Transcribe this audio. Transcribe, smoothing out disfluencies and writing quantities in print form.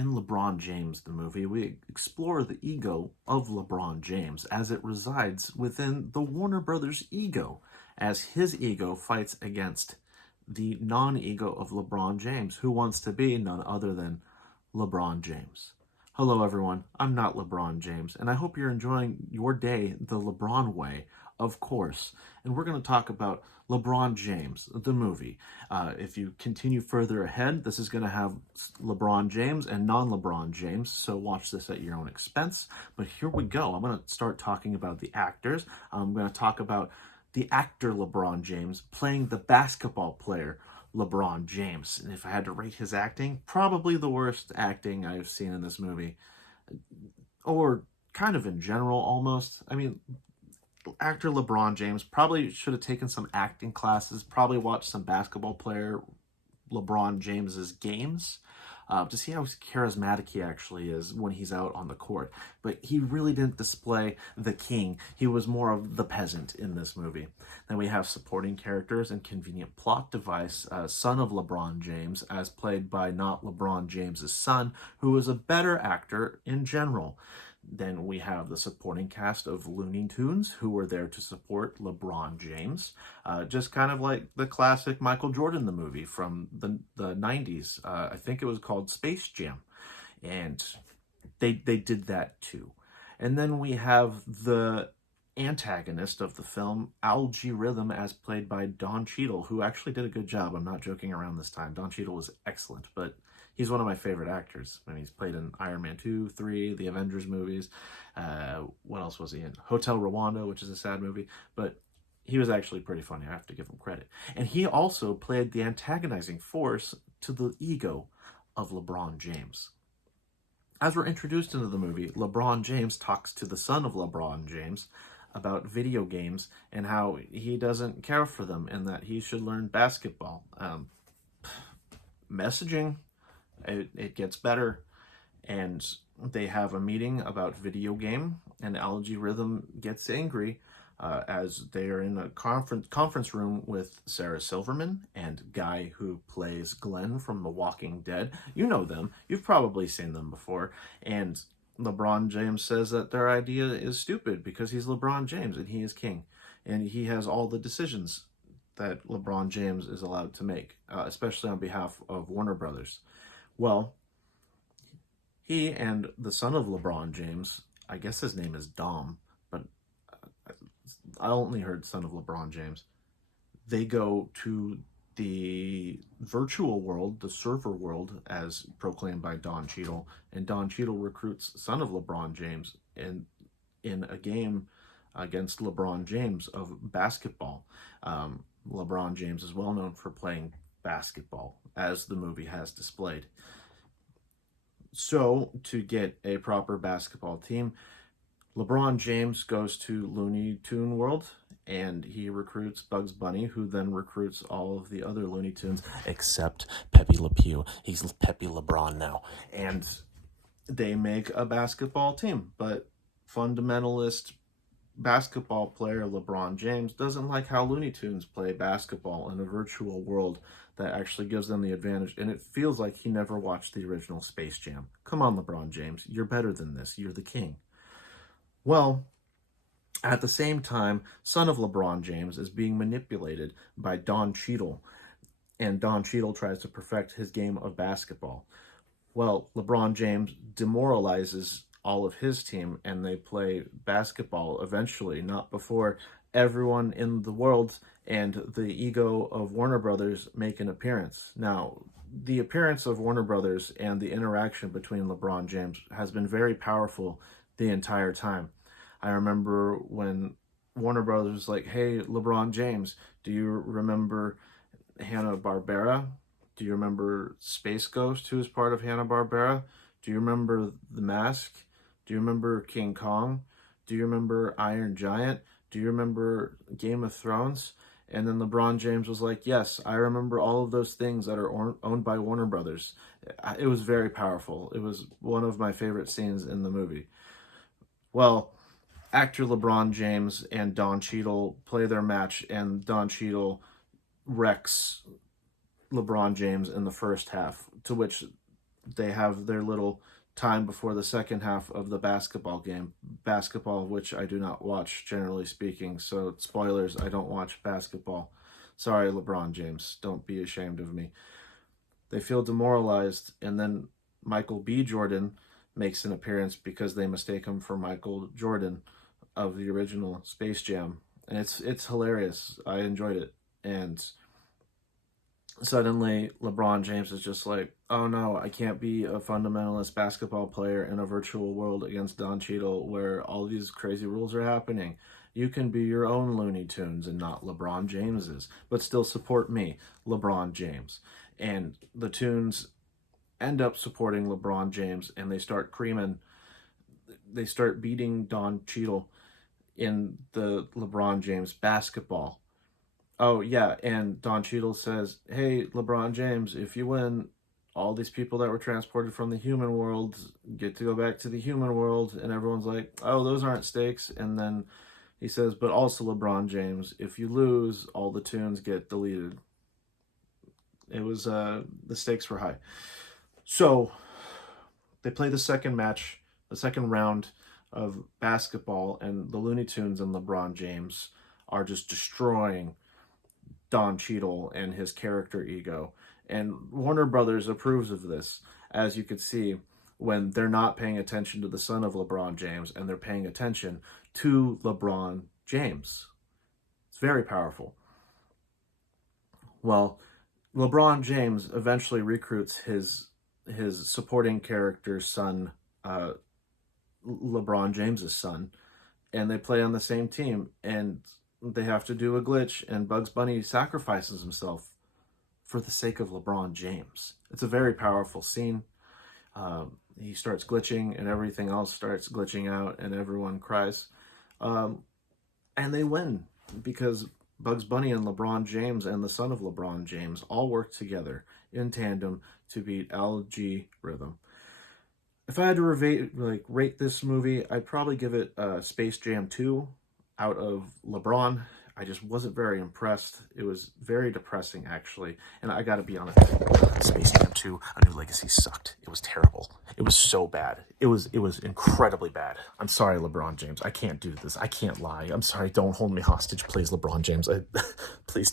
In LeBron James, the movie, we explore the ego of LeBron James as it resides within the Warner Brothers ego, as his ego fights against the non-ego of LeBron James, who wants to be none other than LeBron James. Hello, everyone. I'm not LeBron James, and I hope you're enjoying your day the LeBron way, of course. And we're going to talk about LeBron James, the movie. If you continue further ahead, this is going to have LeBron James and non-LeBron James, so watch this at your own expense. But here we go. I'm going to start talking about the actors. I'm going to talk about the actor LeBron James playing the basketball player LeBron James. And if I had to rate his acting, probably the worst acting I've seen in this movie. Or kind of in general, almost. I mean, actor LeBron James probably should have taken some acting classes, probably watched some basketball player LeBron James's games to see how charismatic he actually is when he's out on the court. But he really didn't display the king. He was more of the peasant in this movie. Then we have supporting characters and convenient plot device, son of LeBron James, as played by not LeBron James's son, who is a better actor in general. Then we have the supporting cast of Looney Tunes, who were there to support LeBron James. Just kind of like the classic Michael Jordan, the movie from the 90s. I think it was called Space Jam. And they did that too. And then we have the antagonist of the film, Algae Rhythm, as played by Don Cheadle, who actually did a good job. I'm not joking around this time. Don Cheadle was excellent, but he's one of my favorite actors. I mean, he's played in Iron Man 2, 3, the Avengers movies. What else was he in? Hotel Rwanda, which is a sad movie, but he was actually pretty funny. I have to give him credit. And he also played the antagonizing force to the ego of LeBron James. As we're introduced into the movie, LeBron James talks to the son of LeBron James about video games and how he doesn't care for them and that he should learn basketball. Messaging, it gets better, and they have a meeting about video game, and Algae Rhythm gets angry as they are in a conference room with Sarah Silverman and Guy, who plays Glenn from The Walking Dead. You know them. You've probably seen them before. And LeBron James says that their idea is stupid because he's LeBron James and he is king. And he has all the decisions that LeBron James is allowed to make, especially on behalf of Warner Brothers. Well, he and the son of LeBron James, I guess his name is Dom, but I only heard son of LeBron James. They go to the virtual world, the server world, as proclaimed by Don Cheadle, and Don Cheadle recruits son of LeBron James in a game against LeBron James of basketball. LeBron James is well known for playing basketball, as the movie has displayed. So, to get a proper basketball team, LeBron James goes to Looney Tune World, and he recruits Bugs Bunny, who then recruits all of the other Looney Tunes, except Pepe Le Pew. He's Pepe LeBron now. And they make a basketball team, but fundamentalist basketball player LeBron James doesn't like how Looney Tunes play basketball in a virtual world that actually gives them the advantage, and it feels like he never watched the original Space Jam. Come on, LeBron James, you're better than this. You're the king. Well, at the same time, son of LeBron James is being manipulated by Don Cheadle, and Don Cheadle tries to perfect his game of basketball. Well, LeBron James demoralizes all of his team, and they play basketball eventually, not before everyone in the world and the ego of Warner Brothers make an appearance. Now, the appearance of Warner Brothers and the interaction between LeBron James has been very powerful the entire time. I remember when Warner Brothers was like, hey, LeBron James, do you remember Hanna-Barbera? Do you remember Space Ghost, who is part of Hanna-Barbera? Do you remember The Mask? Do you remember King Kong? Do you remember Iron Giant? Do you remember Game of Thrones? And then LeBron James was like, yes, I remember all of those things that are owned by Warner Brothers. It was very powerful. It was one of my favorite scenes in the movie. Well, actor LeBron James and Don Cheadle play their match, and Don Cheadle wrecks LeBron James in the first half, to which they have their little time before the second half of the basketball game. Basketball, which I do not watch, generally speaking. So, spoilers, I don't watch basketball. Sorry, LeBron James. Don't be ashamed of me. They feel demoralized, and then Michael B. Jordan makes an appearance because they mistake him for Michael Jordan of the original Space Jam. And it's hilarious. I enjoyed it. And suddenly LeBron James is just like, oh no, I can't be a fundamentalist basketball player in a virtual world against Don Cheadle where all these crazy rules are happening. You can be your own Looney Tunes and not LeBron James's, but still support me, LeBron James. And the Tunes end up supporting LeBron James, and they start beating Don Cheadle in the LeBron James basketball. Oh, yeah, and Don Cheadle says, hey, LeBron James, if you win, all these people that were transported from the human world get to go back to the human world, and everyone's like, oh, those aren't stakes, and then he says, but also LeBron James, if you lose, all the tunes get deleted. It was, the stakes were high. So, they play the second match, the second round of basketball, and the Looney Tunes and LeBron James are just destroying Don Cheadle and his character ego. And Warner Brothers approves of this, as you could see, when they're not paying attention to the son of LeBron James and they're paying attention to LeBron James. It's very powerful. Well, LeBron James eventually recruits his supporting character's son, LeBron James's son, and they play on the same team, and they have to do a glitch, and Bugs Bunny sacrifices himself for the sake of LeBron James. It's a very powerful scene. He starts glitching, and everything else starts glitching out, and everyone cries. And they win, because Bugs Bunny and LeBron James and the son of LeBron James all work together in tandem to beat LG Rhythm. If I had to rate this movie, I'd probably give it Space Jam 2 out of LeBron. I just wasn't very impressed. It was very depressing, actually. And I gotta be honest, Space Jam 2, A New Legacy sucked. It was terrible. It was so bad. It was incredibly bad. I'm sorry, LeBron James. I can't do this. I can't lie. I'm sorry. Don't hold me hostage, please, LeBron James. Please